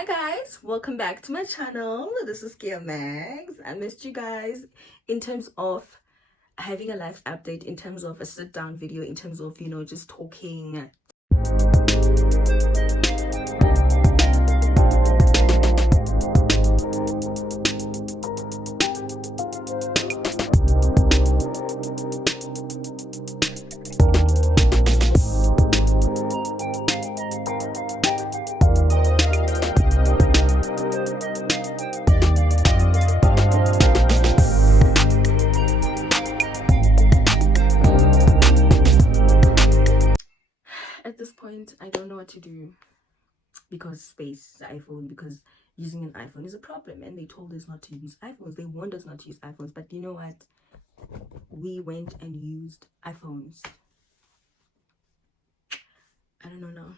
Hi guys, welcome back to my channel. This is Kia Mags. I missed you guys in terms of having a life update, in terms of a sit down video, in terms of, just talking. At this point, I don't know what to do because space, iPhone, because using an iPhone is a problem, and they told us not to use iPhones. They warned us not to use iPhones, but you know what? We went and used iPhones. I don't know now.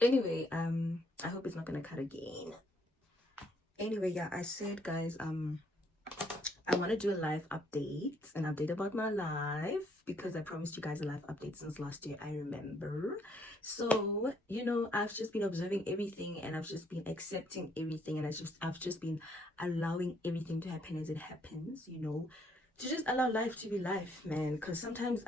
Anyway, I hope it's not gonna cut again. Anyway, yeah, I said, guys, I want to do a live update, an update about my life, because I promised you guys a live update since last year, I remember. So, I've just been observing everything, and I've just been accepting everything, and I've just been allowing everything to happen as it happens, to just allow life to be life, man. Because sometimes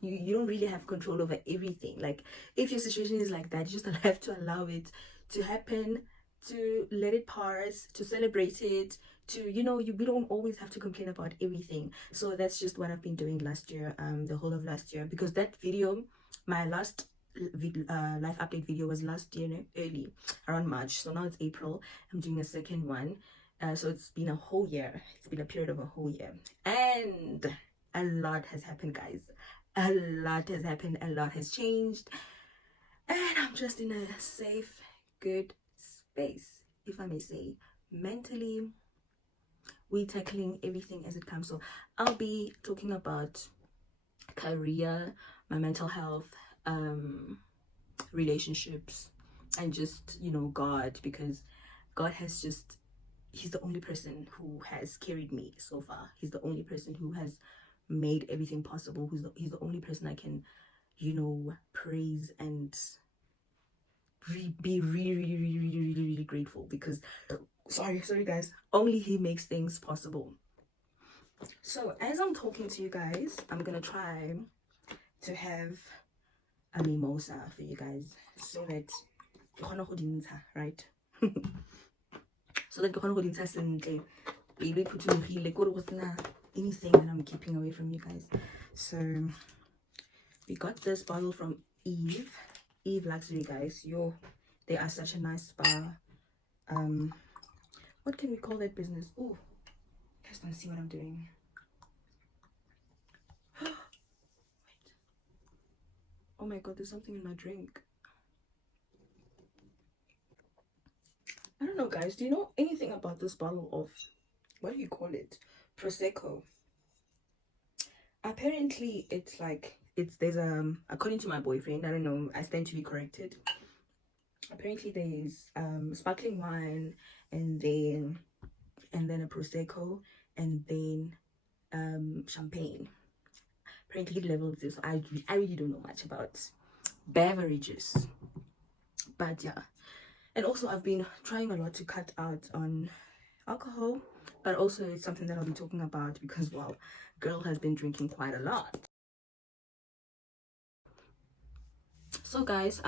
you don't really have control over everything. Like, if your situation is like that, you just have to allow it to happen, to let it pass, to celebrate it, to we don't always have to complain about everything. So that's just what I've been doing last year, the whole of last year, because that video, my last life update video, was last year, early around March. So now it's April. I'm doing a second one. So it's been a whole year. It's been a period of a whole year, and a lot has happened, guys. A lot has happened, a lot has changed, and I'm just in a safe, good space, if I may say. Mentally, we tackling everything as it comes. So I'll be talking about career, my mental health, relationships, and just God, because God has just, he's the only person who has carried me so far. He's the only person who has made everything possible. He's the only person I can praise and be really, really, really, really, really, really grateful, because sorry guys, only he makes things possible. So as I'm talking to you guys, I'm gonna try to have a mimosa for you guys, so that right? So that anything that I'm keeping away from you guys. So we got this bottle from Eve Luxury, guys. They are such a nice spa. What can we call that business? Oh, you guys don't see what I'm doing. Wait. Oh my god, there's something in my drink. I don't know, guys. Do you know anything about this bottle of, what do you call it? Prosecco. Apparently, it's like, there's according to my boyfriend, I don't know, I stand to be corrected. Apparently, there's sparkling wine, and then a prosecco, and then champagne. Apparently, levels this. I really don't know much about beverages, but yeah. And also, I've been trying a lot to cut out on alcohol, but also it's something that I'll be talking about, because wow, girl has been drinking quite a lot. So guys,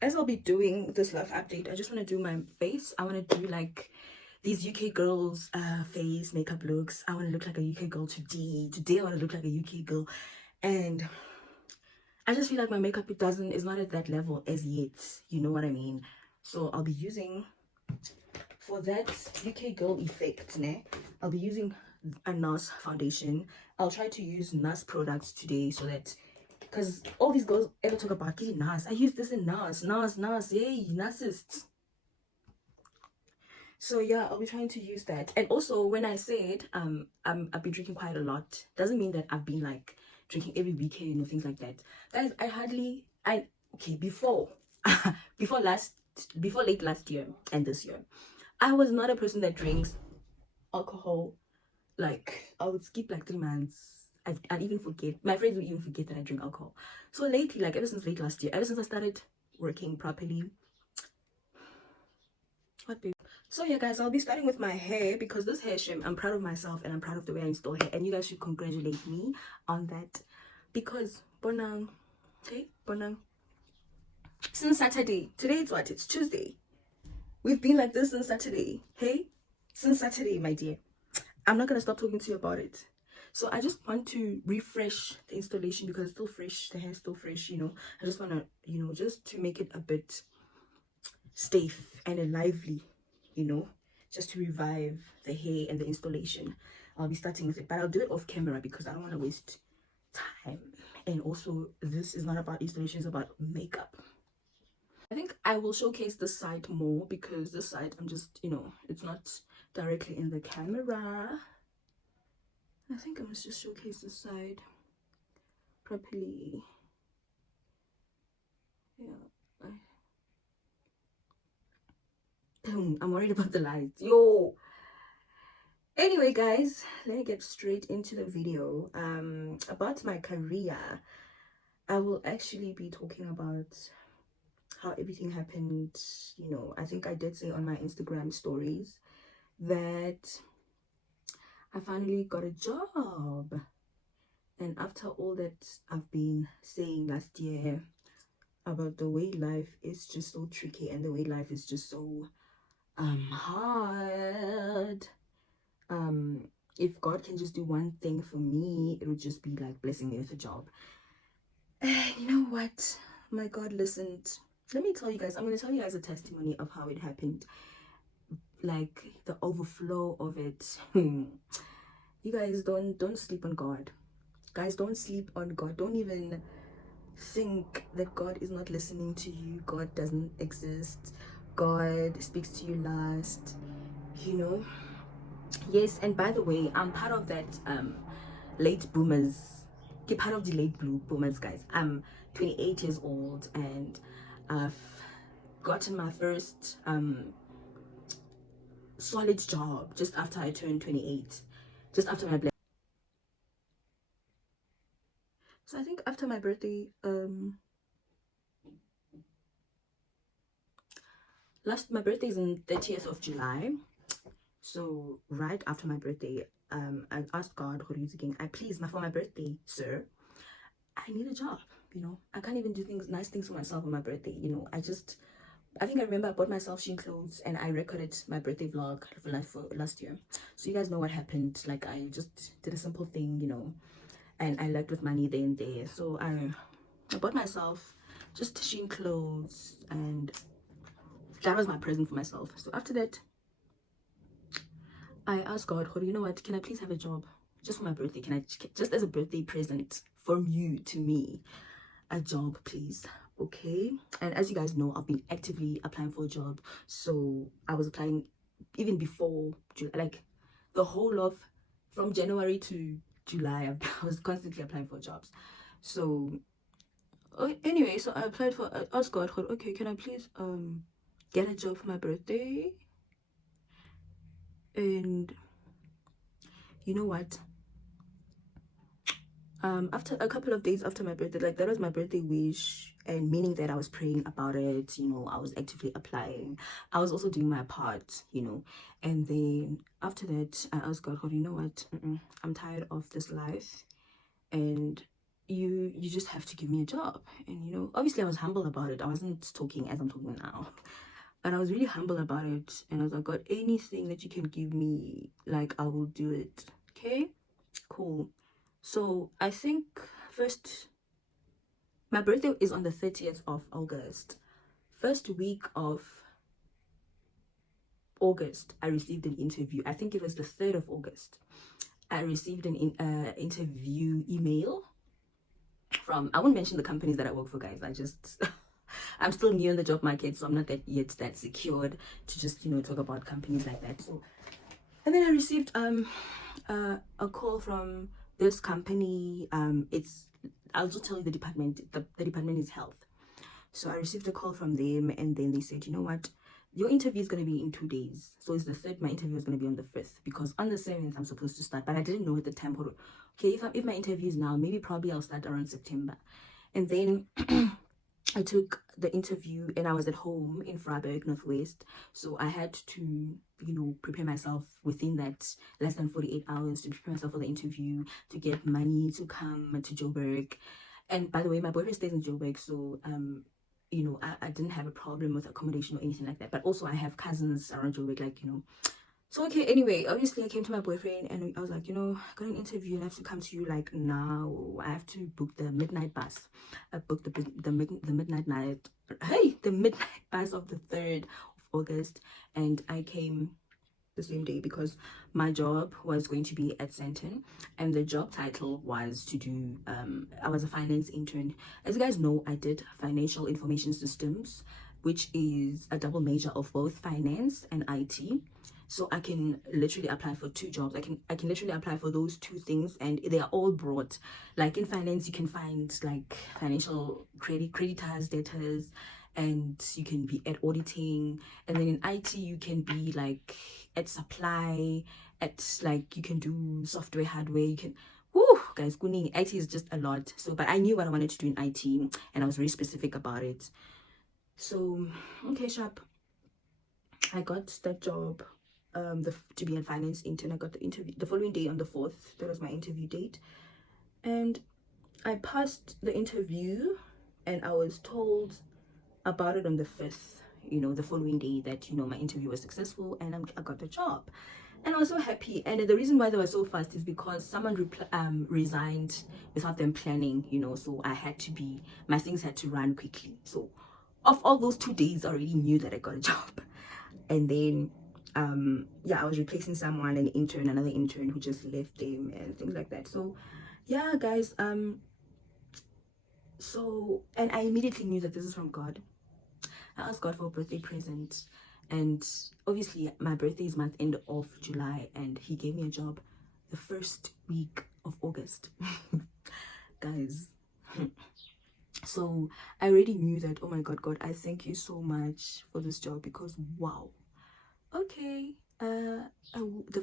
as I'll be doing this live update, I just want to do my face. I want to do like these UK girls face makeup looks. I want to look like a UK girl today. I want to look like a UK girl, and I just feel like my makeup is not at that level as yet, you know what I mean? So I'll be using, for that UK girl effect, I'll be using a NARS foundation. I'll try to use NARS products today, so that, because all these girls ever talk about getting NARS. I use this in NARS, yay, narcissists. So yeah, I'll be trying to use that. And also, when I said I've been drinking quite a lot, doesn't mean that I've been like drinking every weekend or things like that, guys. Before before late last year and this year, I was not a person that drinks alcohol. Like, I would skip like 3 months. I'd even forget. My friends would even forget that I drink alcohol. So lately, like ever since late last year, ever since I started working properly, What, babe? So yeah, guys, I'll be starting with my hair because this hair shame, I'm proud of myself and I'm proud of the way I install hair, and you guys should congratulate me on that because bonang, okay, bonang. Since Saturday, today it's what? It's Tuesday. We've been like this since Saturday. Hey, since Saturday, my dear. I'm not gonna stop talking to you about it. So I just want to refresh the installation because it's still fresh. The hair's still fresh, you know. I just wanna, you know, just to make it a bit stiff and lively, you know, just to revive the hair and the installation. I'll be starting with it, but I'll do it off camera because I don't want to waste time. And also, this is not about installation, it's about makeup. I think I will showcase this side more because this side I'm just, you know, it's not directly in the camera. I think I must just showcase this side properly. Yeah. I'm worried about the lights. Yo. Anyway, guys, let me get straight into the video. About my career, I will actually be talking about how everything happened. You know, I think I did say on my Instagram stories that I finally got a job. And after all that I've been saying last year about the way life is just so tricky and the way life is just so hard, if God can just do one thing for me, it would just be like blessing me with a job. And you know what, my God listened. Let me tell you guys, I'm going to tell you guys a testimony of how it happened, like the overflow of it. You guys, don't sleep on God, guys. Don't sleep on God. Don't even think that God is not listening to you. God doesn't exist. God speaks to you last, you know. Yes, and by the way, I'm part of that late boomers. Get part of the late blue boomers, guys. I'm 28 years old and I've gotten my first solid job just after I turned 28, just after my so I think after my birthday, my birthday is on 30th of July. So right after my birthday, I asked God, please, for my birthday, sir, I need a job. You know, I can't even do nice things for myself on my birthday. You know, I think I remember I bought myself Shein clothes and I recorded my birthday vlog for last year. So you guys know what happened. Like, I just did a simple thing, you know, and I left with money there and there. So I bought myself just Shein clothes and that was my present for myself. So after that, I asked God, you know what, can I please have a job just for my birthday? Can I, just as a birthday present from you to me, a job, please? Okay. And as you guys know, I've been actively applying for a job. So I was applying even before, like the whole of, from January to July, I was constantly applying for jobs. So anyway, so I applied for, I asked God, okay, can I please get a job for my birthday? And you know what, after a couple of days after my birthday, like that was my birthday wish, and meaning that I was praying about it, you know, I was actively applying, I was also doing my part, you know. And then after that, I asked God, you know what, I'm tired of this life, and you just have to give me a job. And you know, obviously I was humble about it. I wasn't talking as I'm talking now, but I was really humble about it. And I was like, God, anything that you can give me, like, I will do it. Okay, cool. So I think first, my birthday is on the 30th of August. First week of August, I received an interview. I think it was the 3rd of August. I received an interview email from, I won't mention the companies that I work for, guys. I just I'm still new in the job market, so I'm not that secured to just, you know, talk about companies like that. So, and then I received a call from this company. I'll just tell you the department. The department is health. So I received a call from them, and then they said, you know what, your interview is going to be in 2 days. So it's the 3rd. My interview is going to be on the 5th because on the 7th I'm supposed to start, but I didn't know at the time. Okay, if my interview is now, maybe probably I'll start around September. And then I took the interview and I was at home in Freiburg, Northwest. So I had to, prepare myself within that less than 48 hours to prepare myself for the interview, to get money to come to Joburg. And by the way, my boyfriend stays in Joburg, so I didn't have a problem with accommodation or anything like that. But also I have cousins around Joburg, like, so okay, anyway, obviously I came to my boyfriend and I was like, I got an interview and I have to come to you like now. I have to book the midnight bus. I booked the midnight bus of the 3rd of August, and I came the same day because my job was going to be at Centon, and the job title was to do I was a finance intern. As you guys know, I did financial information systems, which is a double major of both finance and IT. So I can literally apply for 2 jobs. I can literally apply for those 2 things, and they are all broad. Like in finance, you can find like financial creditors, debtors, and you can be at auditing. And then in IT, you can be like at supply, at like you can do software, hardware. You can, whoo, guys, kuning IT is just a lot. So, but I knew what I wanted to do in IT, and I was very specific about it. So, okay, sharp. I got that job, to be a finance intern. I got the interview the following day on the 4th. That was my interview date, and I passed the interview, and I was told about it on the 5th. The following day that my interview was successful and I got the job, and I was so happy. And the reason why they were so fast is because someone resigned without them planning. So my things had to run quickly. So of all those 2 days, I already knew that I got a job. And then yeah, I was replacing someone, another intern who just left them and things like that. So yeah, guys, and I immediately knew that this is from God. I asked God for a birthday present, and obviously my birthday is month end of July, and He gave me a job the first week of August. Guys, so I already knew that, oh my God, God, I thank you so much for this job, because wow. Okay, the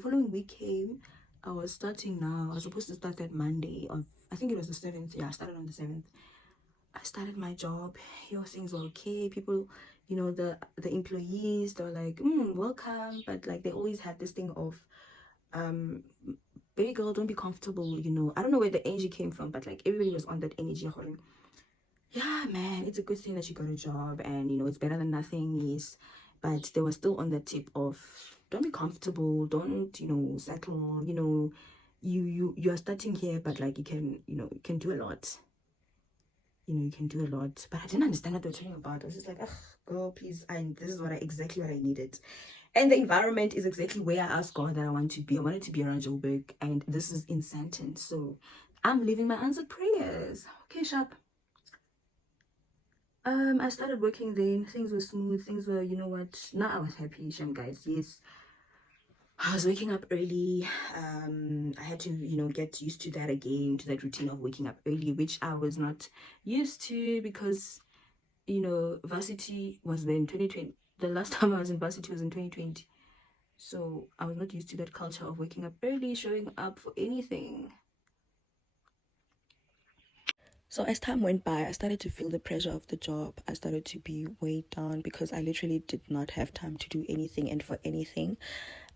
following week came. I was starting now. I was supposed to start that Monday of, I think it was the 7th. Yeah, I started on the 7th. I started my job. Things were okay. People, the employees, they were like, welcome, but like they always had this thing of, um, baby girl, don't be comfortable. I don't know where the energy came from, but like everybody was on that energy. Yeah, man, it's a good thing that you got a job, and it's better than nothing. Yes, but they were still on the tip of, don't be comfortable, don't settle. You are starting here, but like you can do a lot. You can do a lot. But I didn't understand what they were talking about. I was just like, ugh, girl, please. This is exactly what I needed. And the environment is exactly where I asked God that I want to be. I wanted to be around Joburg, and this is in Santon. So I'm living my answered prayers. Okay, sharp. I started working then. Things were smooth. Things were, you know what? Now I was happy, Shem, guys. Yes, I was waking up early. I had to, get used to that again, to that routine of waking up early, which I was not used to because, varsity was then 2020. The last time I was in varsity was in 2020. So I was not used to that culture of waking up early, showing up for anything. So as time went by, I started to feel the pressure of the job. I started to be weighed down because I literally did not have time to do anything and for anything.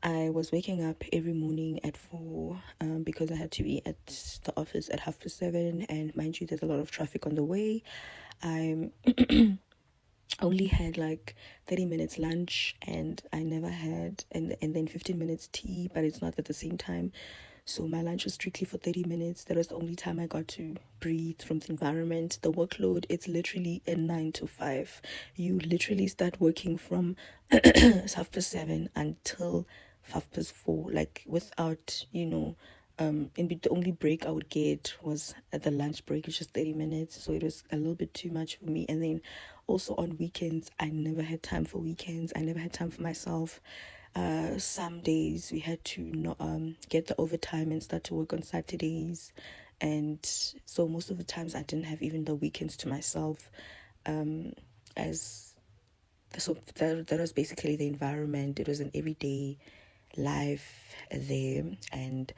I was waking up every morning at 4 because I had to be at the office at 7:30, and mind you, there's a lot of traffic on the way. I only had like 30 minutes lunch, and I never had and then 15 minutes tea, but it's not at the same time. So my lunch was strictly for 30 minutes. That was the only time I got to breathe from the environment. The workload, it's literally a 9 to 5. You literally start working from 7:30 until 4:05, like without, the only break I would get was at the lunch break, which is 30 minutes. So it was a little bit too much for me. And then also on weekends, I never had time for weekends. I never had time for myself. Some days we had to get the overtime and start to work on Saturdays, and so most of the times I didn't have even the weekends to myself. As so that was basically the environment. It was an everyday life there, and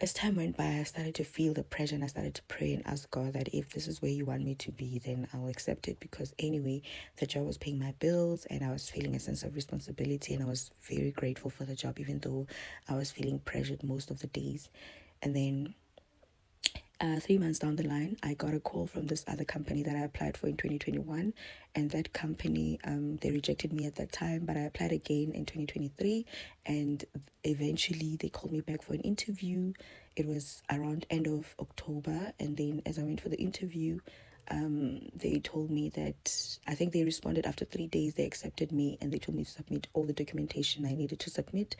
as time went by, I started to feel the pressure, and I started to pray and ask God that if this is where you want me to be, then I'll accept it. Because anyway, the job was paying my bills and I was feeling a sense of responsibility, and I was very grateful for the job, even though I was feeling pressured most of the days. And then 3 months down the line, I got a call from this other company that I applied for in 2021, and that company, they rejected me at that time, but I applied again in 2023, and eventually they called me back for an interview. It was around end of October, and then as I went for the interview, they told me that I think they responded after 3 days. They accepted me and they told me to submit all the documentation I needed to submit.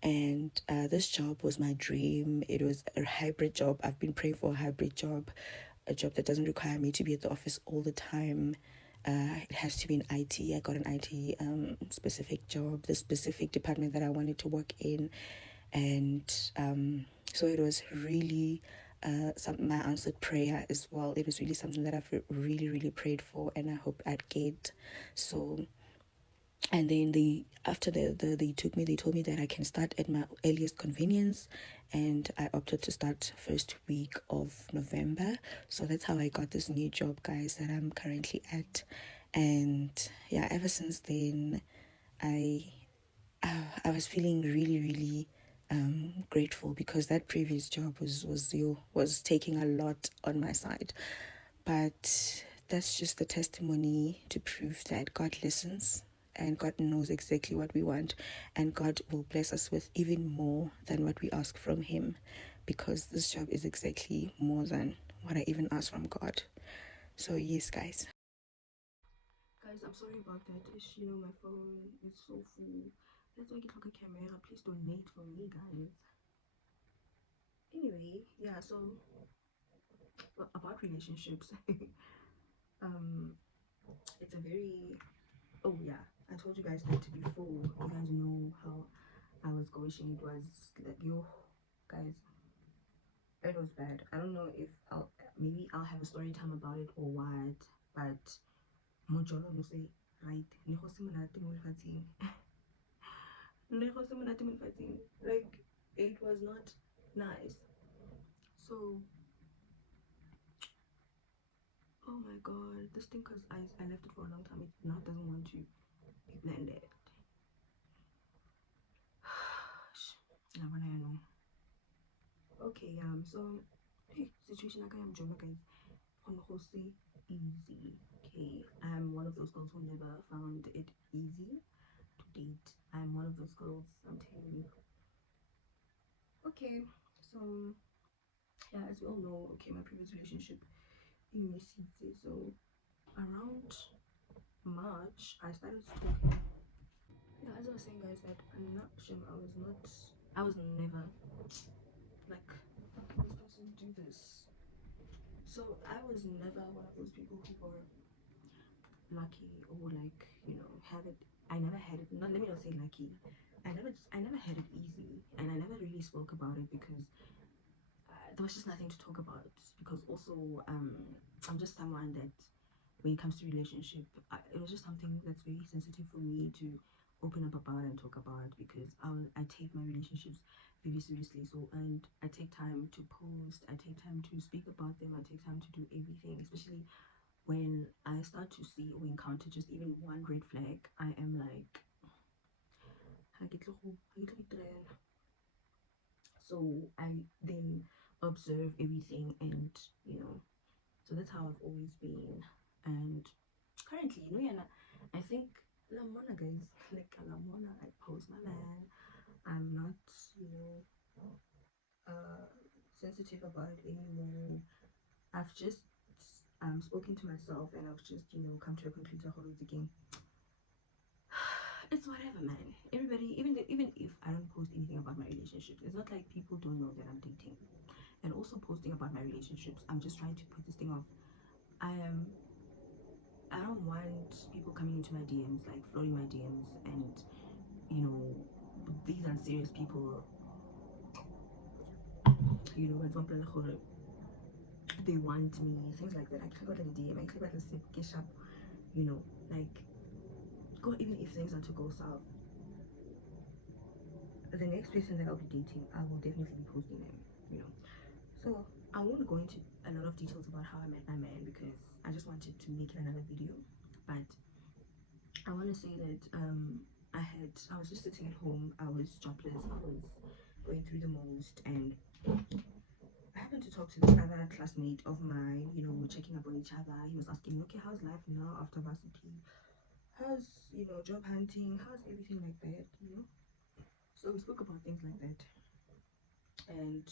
And this job was my dream. It was a hybrid job. I've been praying for a hybrid job, a job that doesn't require me to be at the office all the time. It has to be in IT. I got an IT specific job, the specific department that I wanted to work in. And so it was really my answered prayer as well. It was really something that I've really, really prayed for, and I hope I'd get. So, and then they took me, they told me that I can start at my earliest convenience, and I opted to start first week of November. So that's how I got this new job, guys, that I'm currently at. And yeah, ever since then, I I was feeling really, really grateful, because that previous job was taking a lot on my side. But that's just the testimony to prove that God listens and God knows exactly what we want, and God will bless us with even more than what we ask from Him, because this job is exactly more than what I even asked from God. So yes, guys. Guys, I'm sorry about that. You know, my phone is so full. Let's make it look a camera. Please donate for me, guys. Anyway, yeah, so about relationships. um, it's a very, oh yeah, I told you guys that before. You guys know how I was going. It was like, yo, guys, it was bad. I don't know if maybe I'll have a story time about it or what, but Mojolo no say, right, like, it was not nice. So, oh my god, this thing, because I left it for a long time, it now doesn't want to be blended. I wanna know. Okay, so, hey, situation like I am Jonah, guys. On Jose, easy. Okay, I'm one of those girls who never found it easy to date. I'm one of those girls, I'm telling you. Okay, so yeah, as we all know, okay, my previous relationship in Missy, so around March, I started talking. Yeah, as I was saying, guys, that I'm not sure. I was never like, how can this person do this? So I was never one of those people who were lucky or like, you know, have it. I never had it. Not let me not say lucky. I never had it easy, and I never really spoke about it because there was just nothing to talk about. Because also, I'm just someone that when it comes to relationship, it was just something that's very sensitive for me to open up about and talk about, because I take my relationships very seriously. So, and I take time to post, I take time to speak about them, I take time to do everything, especially when I start to see or encounter just even one red flag. I am like, so I then observe everything, and you know, so that's how I've always been. And currently, you know, yeah, I think Lamona, guys, like Lamona, I post my man. I'm not, you know, uh, sensitive about it anymore. I've just spoken to myself, and I've just, you know, come to a conclusion. Again, it's whatever, man. Everybody, even if I don't post anything about my relationships, it's not like people don't know that I'm dating. And also posting about my relationships, I'm just trying to put this thing off. I am I don't want people coming into my DMs, like flooding my DMs, and you know, these unserious people, you know, they want me, things like that. I click on the DM, I click on the get up, you know, like, go, even if things are to go south, the next person that I'll be dating, I will definitely be posting them. you know. So I won't go into a lot of details about how I met my man because I just wanted to make it another video. But I want to say that I was just sitting at home. I was jobless. I was going through the most, and I happened to talk to this other classmate of mine. You know, we're checking up on each other. He was asking me, okay, how's life now after varsity? How's, you know, job hunting? How's everything like that? You know. So we spoke about things like that, and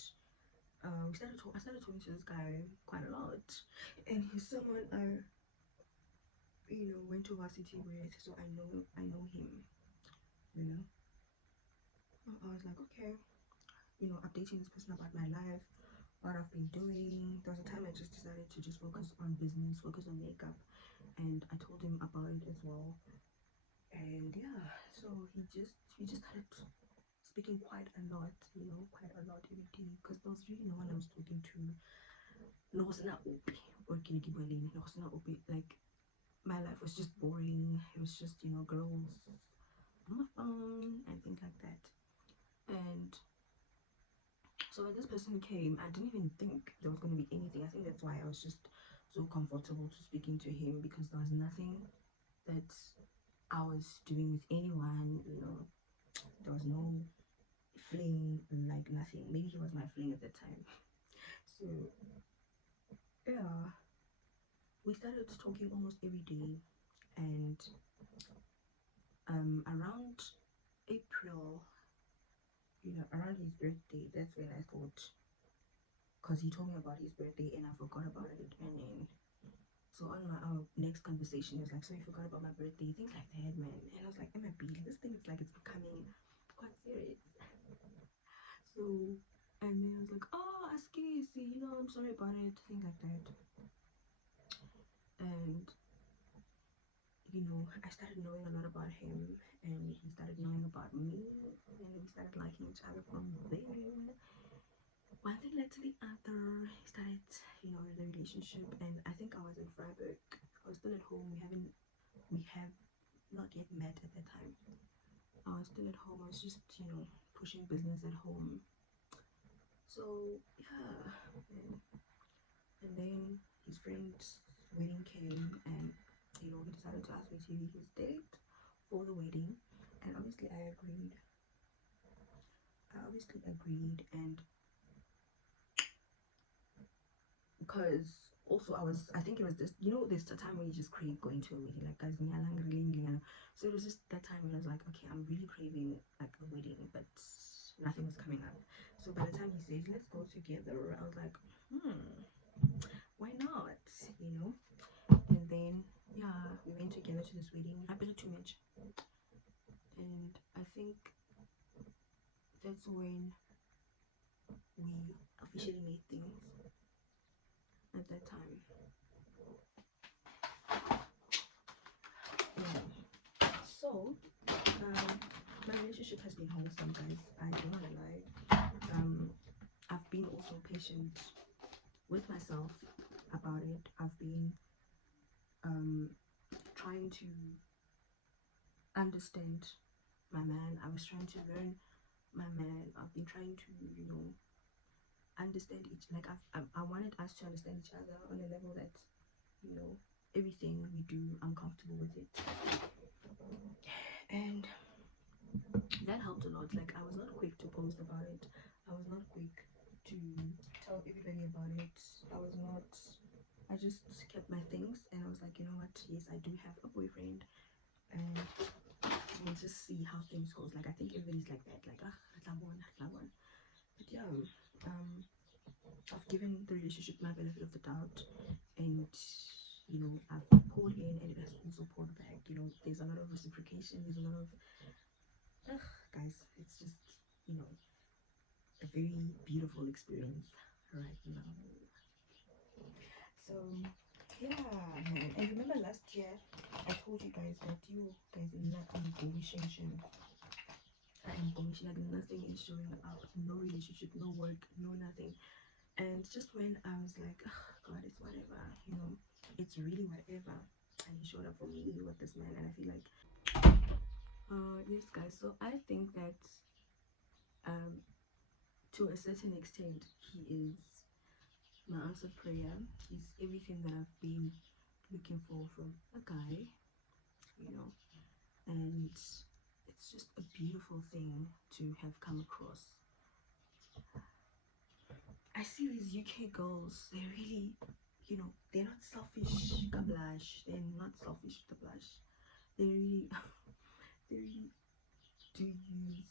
I started talking to this guy quite a lot, and he's someone I, you know, went to varsity with, so I know him. You know, I was like, okay, you know, updating this person about my life, what I've been doing. There was a time I just decided to just focus on business, focus on makeup, and I told him about it as well. And yeah, so he just started speaking quite a lot, you know, quite a lot every day because there was really no one I was talking to. No, was not open or no, was not open. Like my life was just boring. It was just, you know, girls on my phone and things like that. And so when this person came, I didn't even think there was going to be anything. I think that's why I was just so comfortable to speaking to him because there was nothing that I was doing with anyone. You know, there was no fling, like nothing. Maybe he was my fling at the time. So yeah, we started talking almost every day, and around April, you know, around his birthday, that's when I thought, because he told me about his birthday and I forgot about it, and then so on our next conversation, he was like, "So you forgot about my birthday?" Things like that, man. And I was like, "MIB, this thing is like it's becoming quite serious." So, and then I was like, "Oh, Aski, see, you know, I'm sorry about it," things like that. And you know, I started knowing a lot about him, and he started knowing about me, and we started liking each other from then. One thing led to the other. He started, you know, the relationship, and I think I was in Freiburg. I was still at home. We have not yet met at that time. I was still at home. I was just, you know, pushing business at home. So yeah, and then his friend's wedding came, and you know, he decided to ask me to be his date for the wedding, and obviously I agreed. And because also I think it was just, you know, there's a time where you just crave going to a wedding, like guys, so it was just that time when I was like, okay, I'm really craving like a wedding, but nothing was coming up. So by the time he said let's go together, I was like, why not, you know. And then yeah, we went together to this wedding. I paid too much, and I think that's when we officially made things at that time. Yeah. So my relationship has been wholesome, guys. I don't wanna lie. I've been also patient with myself about it. I've been um trying to understand my man. I was trying to learn my man. I've been trying to, you know, understand each, like I wanted us to understand each other on a level that, you know, everything we do, I'm comfortable with it. And that helped a lot. Like I was not quick to post about it. I was not quick to tell everybody about it. I just kept my things, and I was like, you know what, yes, I do have a boyfriend, and we'll just see how things goes. Like I think everybody's like that, like one. But yeah, I've given the relationship my benefit of the doubt, and you know, I've poured in and it has also poured back. You know, there's a lot of reciprocation, there's a lot of guys, it's just, you know, a very beautiful experience right now. So yeah, man. And remember last year I told you guys that you guys in that relationship, I am going, like nothing is showing up, no relationship, no work, no nothing. And just when I was like, oh, God, it's whatever, you know, it's really whatever. And he showed up for me with this man, and I feel like, yes, guys. So I think that um to a certain extent, he is my answered prayer. He's everything that I've been looking for from a guy, you know, and it's just a beautiful thing to have come across. I see these UK girls, they're really, you know, they're not selfish, kablash. They're not selfish, the blush. They really, they really do use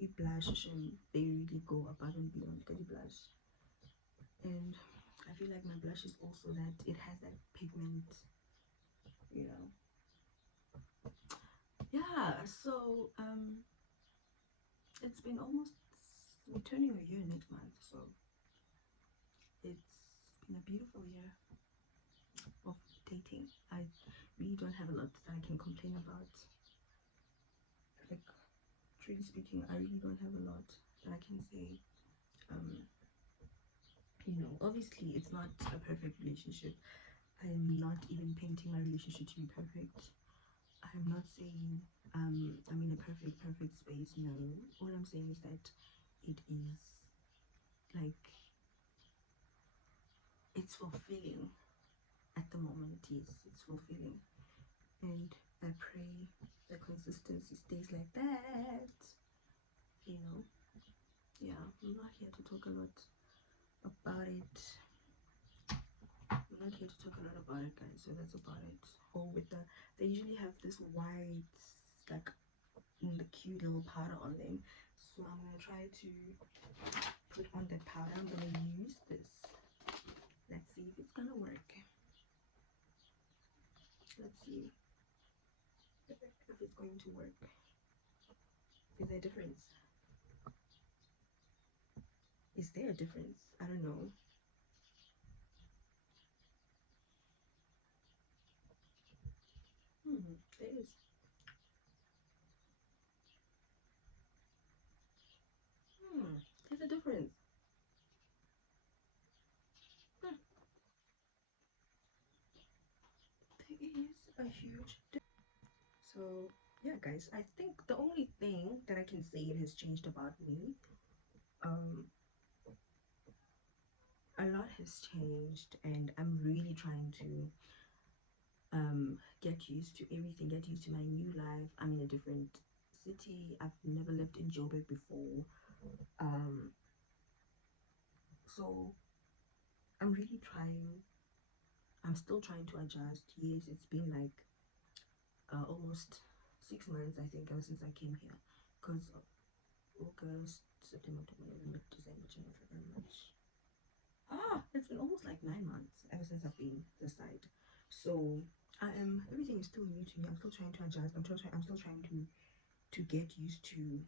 a blush, and they really go above and beyond the blush. And I feel like my blush is also that it has that pigment, you know. Yeah, so it's been almost, we're turning a year next month, so it's been a beautiful year of dating. I really don't have a lot that I can complain about. Like, truly speaking, I really don't have a lot that I can say. You know, obviously it's not a perfect relationship. I am not even painting my relationship to be perfect. I'm not saying I'm in a perfect space. No, all I'm saying is that it is like, it's fulfilling at the moment. Yes, it's fulfilling, and I pray the consistency stays like that, you know. Yeah, I'm not here to talk a lot about it. I'm not here to talk a lot about it, guys, so that's about it. Oh, with the, they usually have this white, like, the cute little powder on them, so I'm gonna try to put on that powder. I'm gonna use this. Let's see if it's gonna work. Let's see if it's going to work. Is there a difference? Is there a difference? I don't know. There is. There's a difference. Hmm, there is a huge difference. So yeah, guys, I think the only thing that I can say it has changed about me, um, a lot has changed, and I'm really trying to get used to everything, get used to my new life. I'm in a different city. I've never lived in Joburg before. Um, so I'm really trying. I'm still trying to adjust. Yes, it's been like almost 6 months, I think, ever since I came here. Because August, September, October, November, December, January, February, March. It's been almost like 9 months ever since I've been this side. So I am. Everything is still new to me. I'm still trying to adjust. I'm still trying to get used to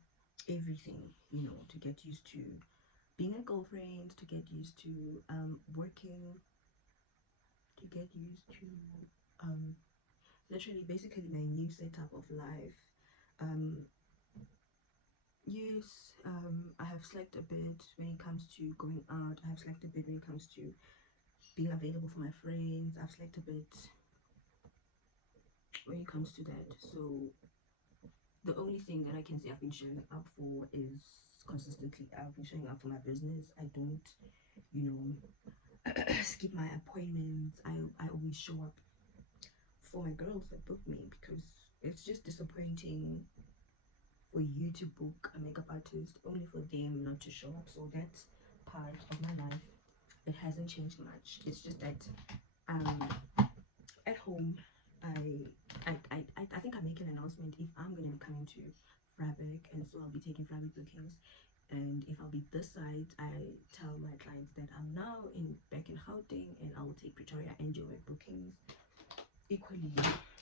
everything. You know, to get used to being a girlfriend, to get used to working, to get used to literally basically my new setup of life. Um, yes, I have slacked a bit when it comes to going out. I have slacked a bit when it comes to being available for my friends. I've slacked a bit when it comes to that. So the only thing that I can say I've been showing up for is consistently. I've been showing up for my business. I don't, you know, skip my appointments. I always show up for my girls that book me, because it's just disappointing for you to book a makeup artist only for them not to show up. So that's part of my life. It hasn't changed much. It's just that at home, I think I make an announcement if I'm gonna be coming to Freiburg, and so I'll be taking Freiburg bookings. And if I'll be this side, I tell my clients that I'm now back in Gauteng, and I will take Pretoria and Joburg bookings equally.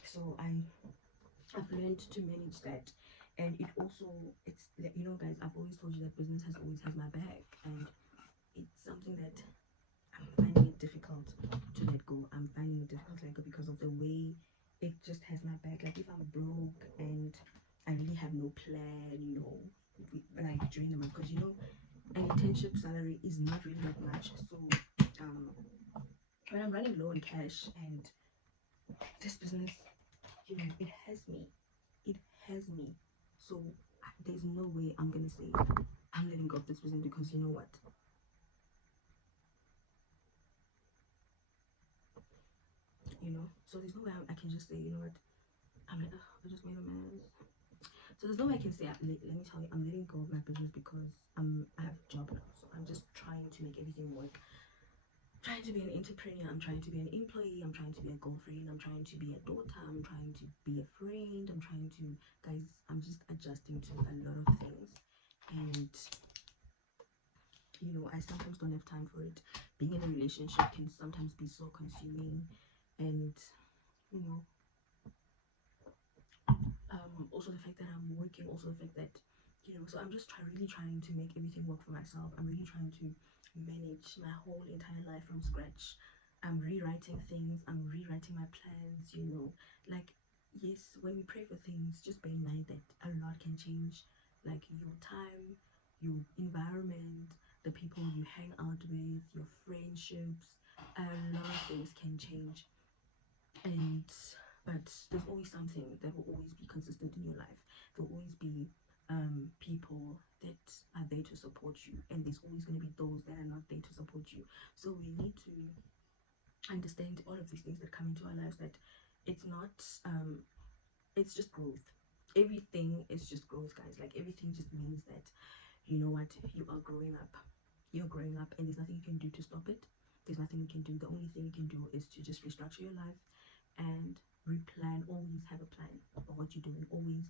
So I've learned to manage that. And it also, it's, you know, guys, I've always told you that business has always has my back, and it's something that I'm finding it difficult to let go. I'm finding it difficult to let go because of the way it just has my back. Like, if I'm broke and I really have no plan, you know, like during the month, because you know, an internship salary is not really that much. So when I'm running low on cash, and this business, you know, it has me. So there's no way I'm gonna say I'm letting go of this person because you know what? You know, so there's no way I can just say, you know what? I'm like, I just made a mess. So there's no way I can say, let me tell you, I'm letting go of my business because I have a job now. So I'm just trying to make everything work. Trying to be an entrepreneur, I'm trying to be an employee, I'm trying to be a girlfriend, I'm trying to be a daughter, I'm trying to be a friend, I'm trying to, guys, I'm just adjusting to a lot of things. And you know, I sometimes don't have time for it. Being in a relationship can sometimes be so consuming. And you know, also the fact that I'm working, also the fact that, you know, so I'm just really trying to make everything work for myself. I'm really trying to manage my whole entire life from scratch. I'm rewriting things, I'm rewriting my plans, you know, like, yes, when we pray for things, just bear in mind that a lot can change, like your time, your environment, the people you hang out with, your friendships, a lot of things can change. And but there's always something that will always be consistent in your life. There will always be people that are there to support you, and there's always going to be those that are not there to support you. So we need to understand all of these things that come into our lives, that it's not it's just growth. Everything is just growth, guys. Like, everything just means that, you know what, you are growing up. You're growing up, and there's nothing you can do to stop it. There's nothing you can do. The only thing you can do is to just restructure your life and replan. Always have a plan of what you're doing. Always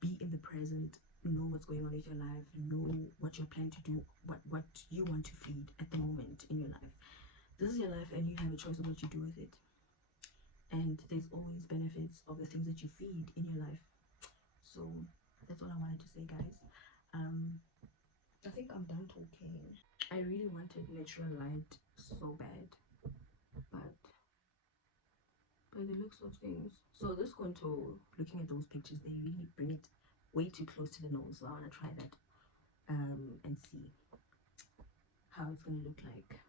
be in the present. Know what's going on with your life. Know what you're planning to do. What you want to feed at the moment in your life. This is your life, and you have a choice of what you do with it. And there's always benefits of the things that you feed in your life. So that's all I wanted to say, guys. I think I'm done talking. I really wanted natural light so bad, but by the looks of things, so this contour, looking at those pictures, they really bring it way too close to the nose. So I want to try that and see how it's gonna look like.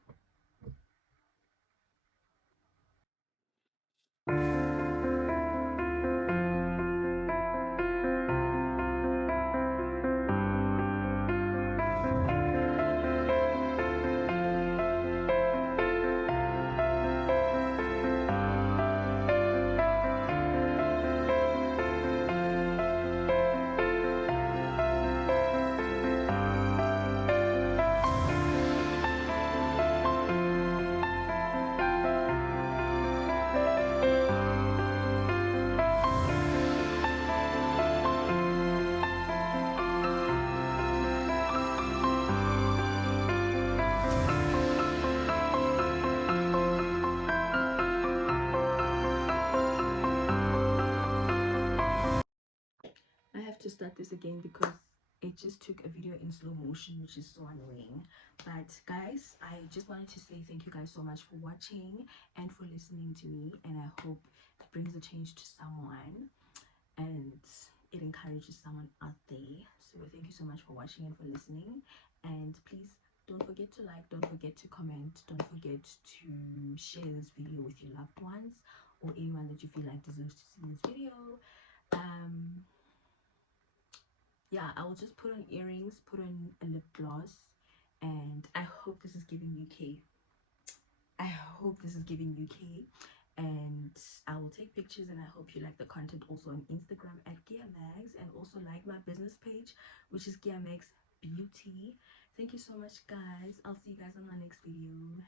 I have to start this again because it just took a video in slow motion, which is so annoying. But guys, I just wanted to say thank you guys so much for watching and for listening to me, and I hope it brings a change to someone and it encourages someone out there. So thank you so much for watching and for listening, and please don't forget to like, don't forget to comment, don't forget to share this video with your loved ones or anyone that you feel like deserves to see this video. Yeah, I will just put on earrings, put on a lip gloss, and I hope this is giving UK. I hope this is giving UK, and I will take pictures, and I hope you like the content also on Instagram at GearMags, and also like my business page, which is GearMags Beauty. Thank you so much, guys. I'll see you guys on my next video.